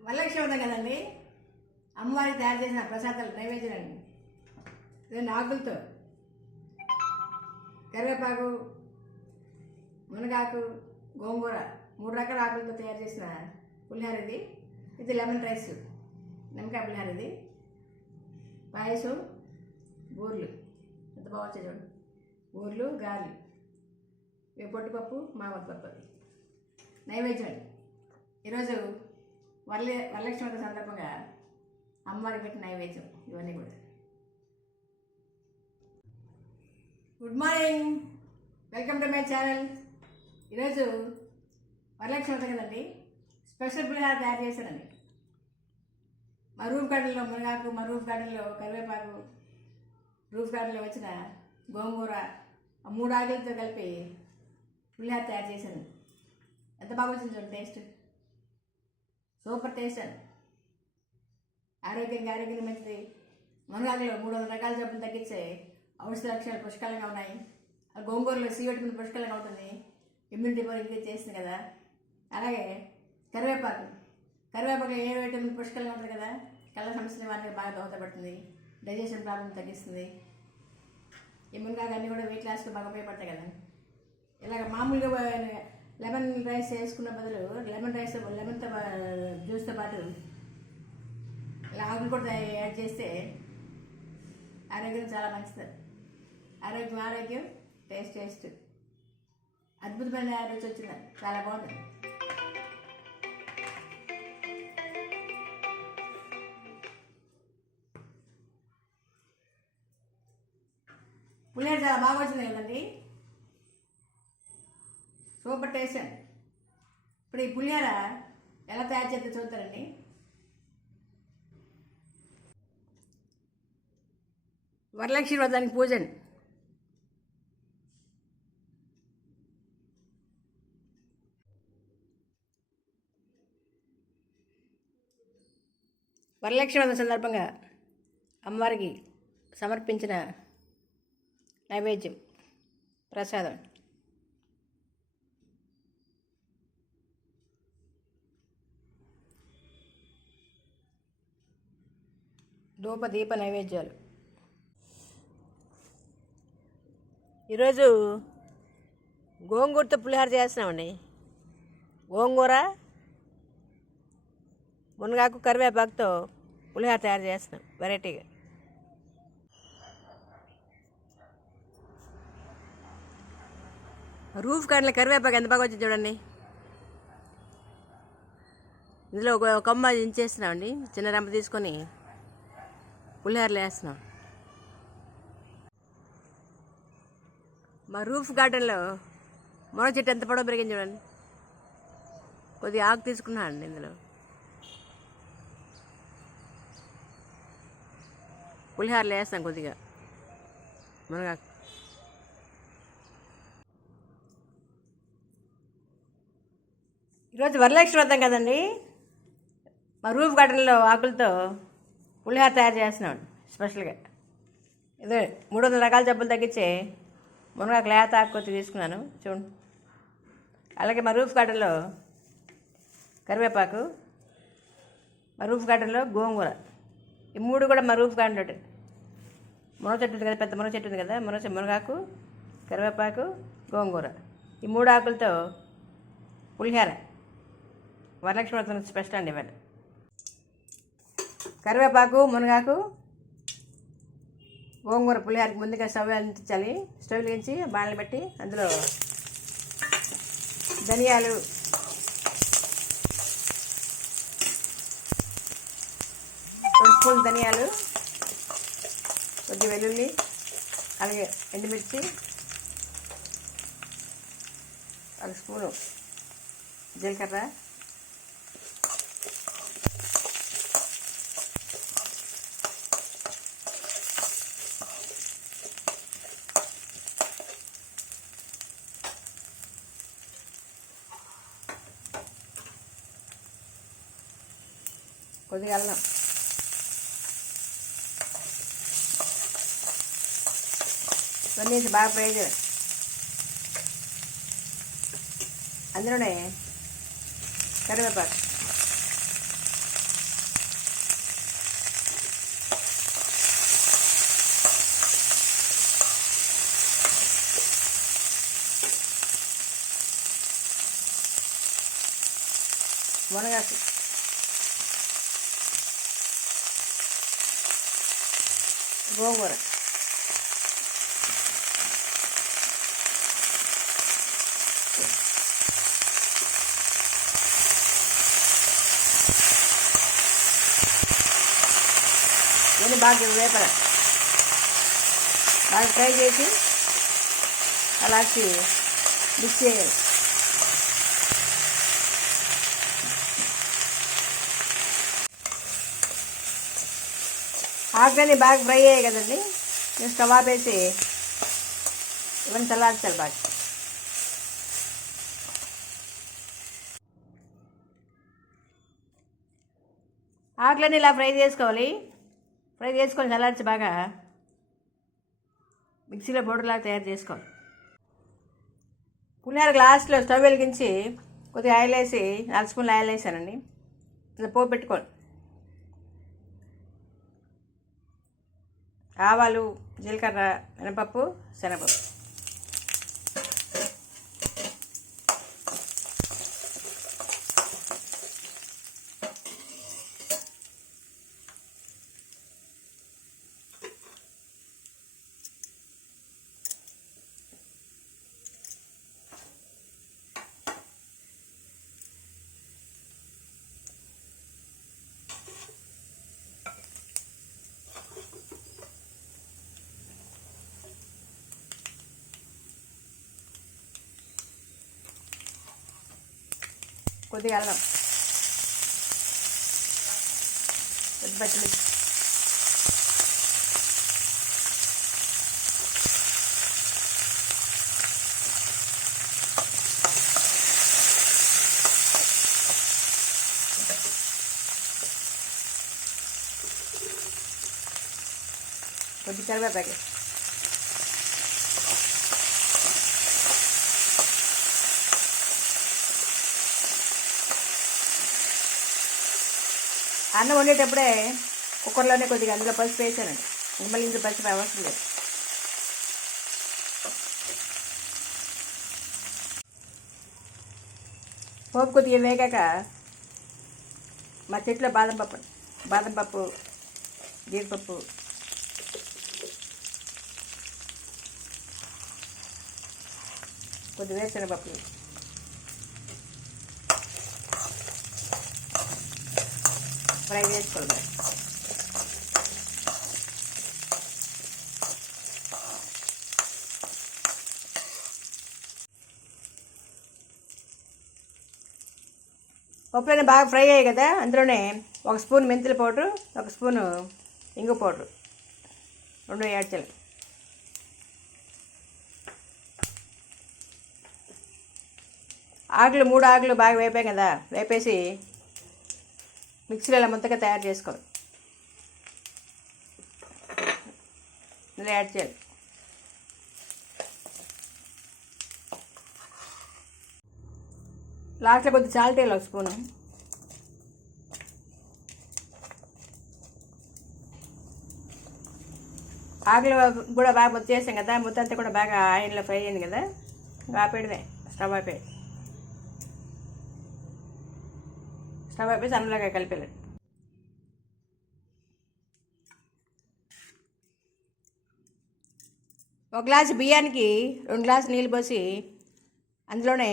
వరలక్ష్మి ఉంది కదండి? అమ్మవారి తయారు చేసిన ప్రసాదాలు నైవేద్యం అండి. రెండు ఆకులతో కరివేపాకు మునగాకు గోంగూర మూడు రకాల ఆకులతో తయారు చేసిన పులిహార ఇది. ఇది లెమన్ రైస్ నిమ్మకాయ పులిహార ఇది. పాయసం బూర్లు. ఎంత బాగుంది చూడండి. బూర్లు గారెలు. ఇవి పొట్టుపప్పు మామూలు పప్పు. అది నైవేద్యం ఈరోజు వరల వరలక్ష్మి వ్రతం సందర్భంగా అమ్మవారికి పెట్టిన నైవేద్యం ఇవన్నీ కూడా. Good morning welcome to my channel ఈరోజు వరలక్ష్మి వ్రతం కదండి? స్పెషల్ పులిహార తయారు చేశానండి. మా రూఫ్ గార్డెన్లో మునగాకు మా రూఫ్ గార్డెన్లో కరివేపాకు రూఫ్ గార్డెన్లో వచ్చిన గోంగూర ఆ మూడు ఆకులతో కలిపి పులిహార తయారు చేశాను. ఎంత బాగా వచ్చింది చూడండి టేస్ట్. సూపర్ టేస్ట్ ఆరోగ్యంగా ఆరోగ్యం మంచిది. మునగాకులో మూడు వందల రకాల జబ్బులు తగ్గించే ఔషధ లక్షణాలు పుష్కలంగా ఉన్నాయి. గోంగూరలో సి విటమిన్ పుష్కలంగా ఉంటుంది. ఇమ్యూనిటీ పవర్ చేస్తుంది కదా. అలాగే కరివేపాకు. కరివేపాకులో ఏ విటమిన్ పుష్కలంగా ఉంటుంది కదా? కళ్ళ సమస్యలు వారికి బాగా దోహదపడుతుంది. డైజెషన్ ప్రాబ్లం తగ్గిస్తుంది. ఈ మునగాకు అన్నీ కూడా వెయిట్ లాస్కి బాగా ఉపయోగపడతాయి కదా. ఇలాగ మామూలుగా లెమన్ రైస్ వేసుకున్న బదులు లెమన్ రైస్ లెమన్తో జ్యూస్తో పాటు ఇలా ఆకులు కూడా యాడ్ చేస్తే ఆరోగ్యం చాలా మంచిది. ఆరోగ్యం ఆరోగ్యం టేస్ట్ టేస్ట్. అద్భుతమైన రుచి వచ్చింది. చాలా బాగుంది. పులిహోర చాలా బాగా వచ్చింది కదండి? సూపర్ టేస్ట్ అండి ఇప్పుడు ఈ పులిహోర ఎలా తయారు చేస్తే చూస్తారండి వరలక్ష్మి వ్రతానికి పూజ అండి. వరలక్ష్మి వ్రతం సందర్భంగా అమ్మవారికి సమర్పించిన నైవేద్యం ప్రసాదం. ధూపదీప నైవేద్యాలు. ఈరోజు గోంగూరతో పులిహోర చేస్తున్నామండి. గోంగూర మునగాకు కరివేపాకుతో పులిహోర తయారు చేస్తున్నాం వెరైటీగా. రూఫ్ గార్డెన్లో కరివేపాకు ఎంత బాగా వచ్చింది చూడండి. ఇందులో ఒక కొమ్మ ఇంచేస్తున్నామండి చిన్న రంప తీసుకొని. పులిహోరలు వేస్తున్నాం. మా రూఫ్ గార్డెన్లో మునగ చెట్టు ఎంత పొడవు పెరిగింది చూడండి. కొద్దిగా ఆకు తీసుకున్నానండి ఇందులో. పులిహోరలు వేస్తాం కొద్దిగా మునగాకు ఈరోజు వరలక్ష్మి వ్రతం కదండి. మా రూఫ్ గార్డెన్లో ఆకులతో పులిహోర తయారు చేస్తున్నాం స్పెషల్గా ఇదే మూడు వందల రకాల జబ్బులు తగ్గించే మునగాకు లేత ఆకు తీసుకున్నాను చూడండి అలాగే మా రూఫ్ గార్డెన్లో కరివేపాకు మా రూఫ్ గార్డెన్లో గోంగూర. ఈ మూడు కూడా మా రూఫ్ గార్డెన్లో మునగ చెట్టు ఉంది కదా పెద్ద మునగ చెట్టు ఉంది కదా మునగ మునగాకు కరివేపాకు గోంగూర. ఈ మూడు ఆకులతో పులిహోర వరలక్ష్మి వ్రతం స్పెషల్ అండి ఇవాళ. కరివేపాకు మునగాకు గోంగూర పులిహారికి ముందుగా స్టవ్ వెలిగించాలి. స్టవ్ వెలిగించి బాణలు పెట్టి అందులో ధనియాలు రెండు స్పూన్ ధనియాలు కొద్ది వెల్లుల్లి అలాగే ఎండుమిర్చి ఒక స్పూను జీలకర్ర కొద్దిగా అల్లం ఇవన్నీ బాగా ఫ్రై చేయాలి అందులోనే కరివేపాకు మునగాకు గోంగూర ఇవన్నీ బాగా వేపల బాగా ఫ్రై చేసి అలాచి మిక్స్ చేయాలి ఆకులన్నీ బాగా ఫ్రై అయ్యాయి కదండి. నేను స్టవ్ ఆపేసి ఇవన్నీ చల్లార్చాలి బాగా. ఆకులన్నీ ఇలా ఫ్రై చేసుకోవాలి. ఫ్రై చేసుకొని చల్లార్చి బాగా మిక్సీలో పౌడర్లాగా తయారు చేసుకోవాలి. పులిహార గ్లాస్లో స్టవ్ వెలిగించి కొద్దిగా ఆయిల్ వేసి నాలుగు స్పూన్లు ఆయిల్ వేసానండి. పోపు పెట్టుకోండి. ఆవాలు జీలకర్ర మినపప్పు శనగపప్పు. కొద్దిగా అల్లం కొద్ది పచ్చిమిర్చి కొద్ది కరివేపాకు అన్నం వండేటప్పుడే కుక్కర్లోనే కొద్దిగా అందులో పసుపు వేసానండి. ఇంక మళ్ళీ ఇందులో పసుపు అవసరం లేదు. పోపు కొద్దిగా వేగాక మా చెట్లో బాదం పప్పు బాదం పప్పు జీడిపప్పు. కొద్ది వేరుశనగపప్పు. ఫ్రై చేసుకోవాలి పప్పులన్నీ బాగా ఫ్రై అయ్యాయి కదా అందులోనే ఒక స్పూన్ మెంతుల పౌడరు ఒక స్పూను ఇంగు పౌడరు. రెండు యాడ్ చేయాలి. ఆకులు మూడు ఆకులు బాగా వేపాం కదా వేపేసి మిక్సీలో ఇలా మొత్తగా తయారు చేసుకోవాలి. ఇలా యాడ్ చేయాలి. లాస్ట్లో కొద్ది సాల్ట్ వేయాలి ఒక స్పూను. ఆకులు కూడా బాగా ముద్ద చేసాం కదా ముద్ద అంతా కూడా బాగా ఆయిల్లో ఫ్రై అయింది కదా ఇంకా ఆపేయడమే స్టవ్ అయిపోయి స్టవ్ ఆపేసి అందులోకి కలిపేయాలి ఒక గ్లాసు బియ్యానికి రెండు గ్లాసు నీళ్ళు పోసి అందులోనే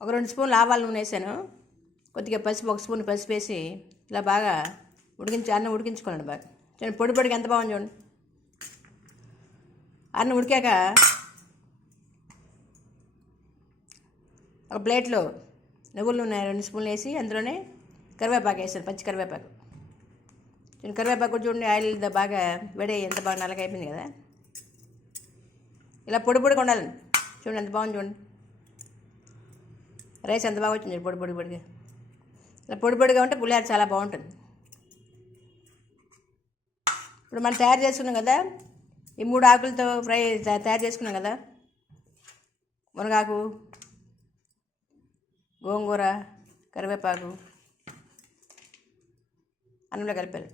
ఒక రెండు స్పూన్లు ఆవాల నూనె వేసాను. కొద్దిగా పసుపు ఒక స్పూన్ పసుపు వేసి ఇలా బాగా ఉడికించి అన్నం ఉడికించుకోండి బాగా. చూడండి పొడి పొడికి ఎంత బాగుంది చూడండి. అన్నం ఉడికాక ఒక ప్లేట్లో నువ్వులు నూనె రెండు స్పూన్లు వేసి అందులోనే కరివేపాకు వేసాను పచ్చి కరివేపాకు. చూడండి కరివేపాకు చూడండి ఆయిల్ బాగా వేడి ఎంత బాగా నల్లగైపోయింది కదా. ఇలా పొడి పొడిగా ఉండాలి చూడండి ఎంత బాగుంది చూడండి. రైస్ ఎంత బాగా వచ్చింది పొడి పొడి పొడిగా. ఇలా పొడి పొడిగా ఉంటే పులిహార చాలా బాగుంటుంది. ఇప్పుడు మనం తయారు చేసుకున్నాం కదా ఈ మూడు ఆకులతో ఫ్రై తయారు చేసుకున్నాం కదా. మునగాకు గోంగూర కరివేపాకు అన్నంలో కలిపారు.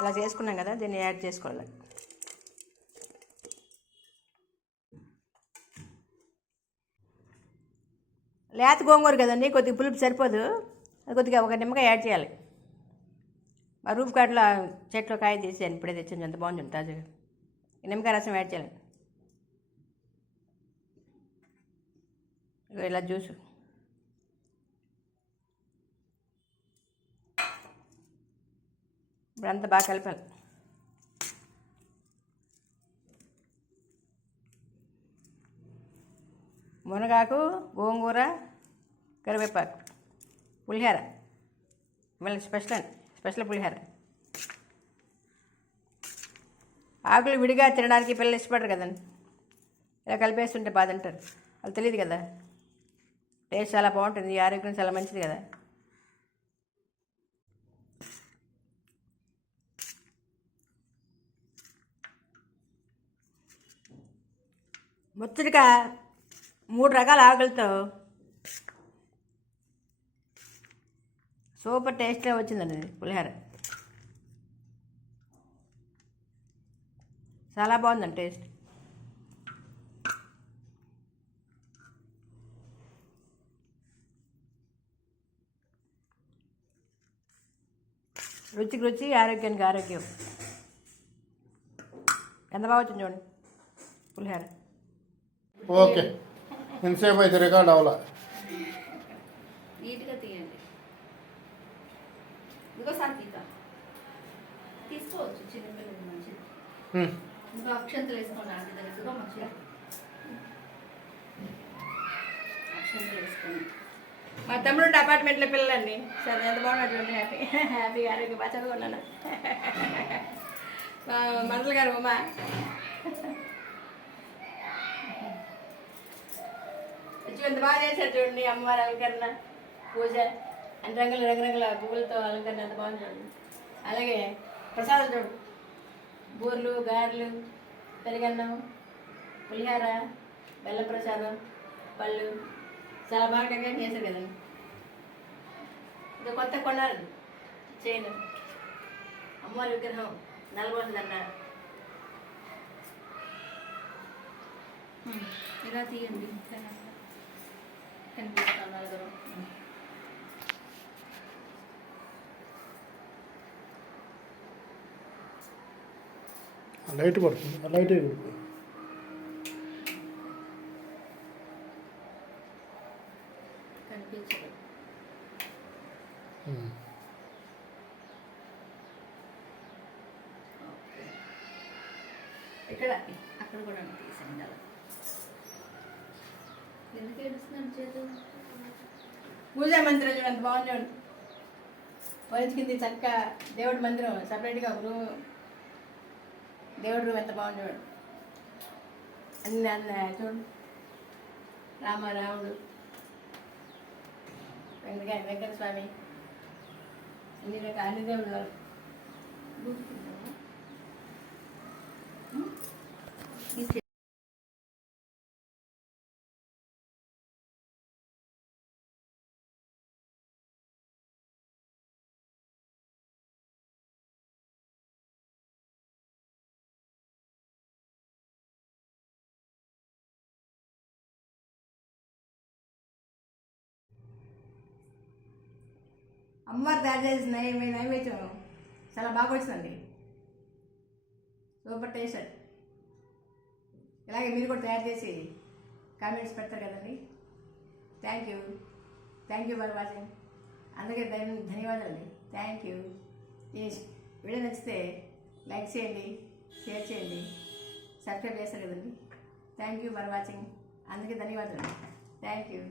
ఇలా చేసుకున్నాం కదా దీన్ని యాడ్ చేసుకోవాలి. లేత గోంగూర కదండి కొద్దిగా పులుపు సరిపోదు. కొద్దిగా ఒక నిమ్మకాయ యాడ్ చేయాలి. మా రూఫ్ గార్డ్లో చెట్లో కాయ తీసి ఇప్పుడే తెచ్చింది ఎంత బాగుంది తాజాగా. నిమ్మకాయ రసం యాడ్ చేయాలి. ఇలా జ్యూసు ఇప్పుడు అంతా బాగా కలపాలి. మునగాకు గోంగూర కరివేపాకు పులిహార. మళ్ళీ స్పెషల్ అండి స్పెషల్ పులిహార. ఆకులు విడిగా తినడానికి పిల్లలు ఇష్టపడరు కదండి. ఇలా కలిపేస్తుంటే బాధంటారు వాళ్ళు తెలియదు కదా. టేస్ట్ చాలా బాగుంటుంది. ఆరోగ్యం చాలా మంచిది కదా. ముచ్చటగా మూడు రకాల ఆకులతో సూపర్ టేస్ట్గా వచ్చిందండి పులిహోర. చాలా బాగుందండి టేస్ట్. రుచికి రుచి ఆరోగ్యానికి ఆరోగ్యం ఎంత బాగా వచ్చింది చూడండి పులిహోర ఓకే ఎంతసేపు అయితే రికార్డ్ అవ్వాల నీట్గా తీయండి ఇంకోసారి తీద్దాం తీసుకోవచ్చు చిన్నపిల్లలు మంచిది హ్మ్. ఇంకా అక్షంతలు వేసుకోండి ఆంటీ దగ్గర మంచిగా అక్షంతలు వేసుకోండి మా తమ్ముడు అపార్ట్మెంట్లో పిల్లలండి. సరే ఎంత బాగున్నట్టు చూడండి హ్యాపీ. హ్యాపీగా ఆరోగ్య బాగా చదువుకున్నాను మా మండల గారు ఉమా. ఎంత బాగా చేశారు చూడండి అమ్మవారి అలంకరణ పూజ. అన్ని రంగుల రంగురంగుల పువ్వులతో అలంకరణ ఎంత బాగుంది చూడండి. అలాగే ప్రసాదం చూడు. బూర్లు గారెలు పెరుగన్నం పులిహార బెల్లం ప్రసాదం పళ్ళు. చాలా బాగా డెకరేట్ చేశారు కదండి ఇది కొత్త కొన్నారు చైన్ అమ్మవారి విగ్రహం నల్గొండదంట ఇలా తీయండి. నలుగురు. లైట్ పడుతుంది. లైట్ ఇక్కడ అక్కడ కూడా తీసండి అలా ఎందుకు ఏడుస్తున్నాను చేతు? పూజా మందిరం చూడండి ఎంత బాగుంది చూడండి పోయించుకుంది చక్క దేవుడి మందిరం సపరేట్గా ఒక రూమ్. దేవుడి రూమ్ ఎంత బాగుంది చూడండి అన్ని అన్న చూడు. రామ రాముడు వెంకట వెంకట స్వామి అన్ని రకాల అన్ని దేవుళ్ళు అమ్మవారు తయారు చేసిన నయమే నైవేద్యం చాలా బాగా వచ్చిందండి. సూపర్ టేస్ట్ ఇలాగే మీరు కూడా తయారు చేసి కామెంట్స్ పెడతారు కదండి. Thank you thank you for watching అందరికీ ధన్య ధన్యవాదాలండి. థ్యాంక్ యూ ఈ వీడియో నచ్చితే లైక్ చేయండి షేర్ చేయండి సబ్స్క్రైబ్ చేస్తారు కదండి. థ్యాంక్ యూ ఫర్ వాచింగ్ అందుకే ధన్యవాదాలు థ్యాంక్ యూ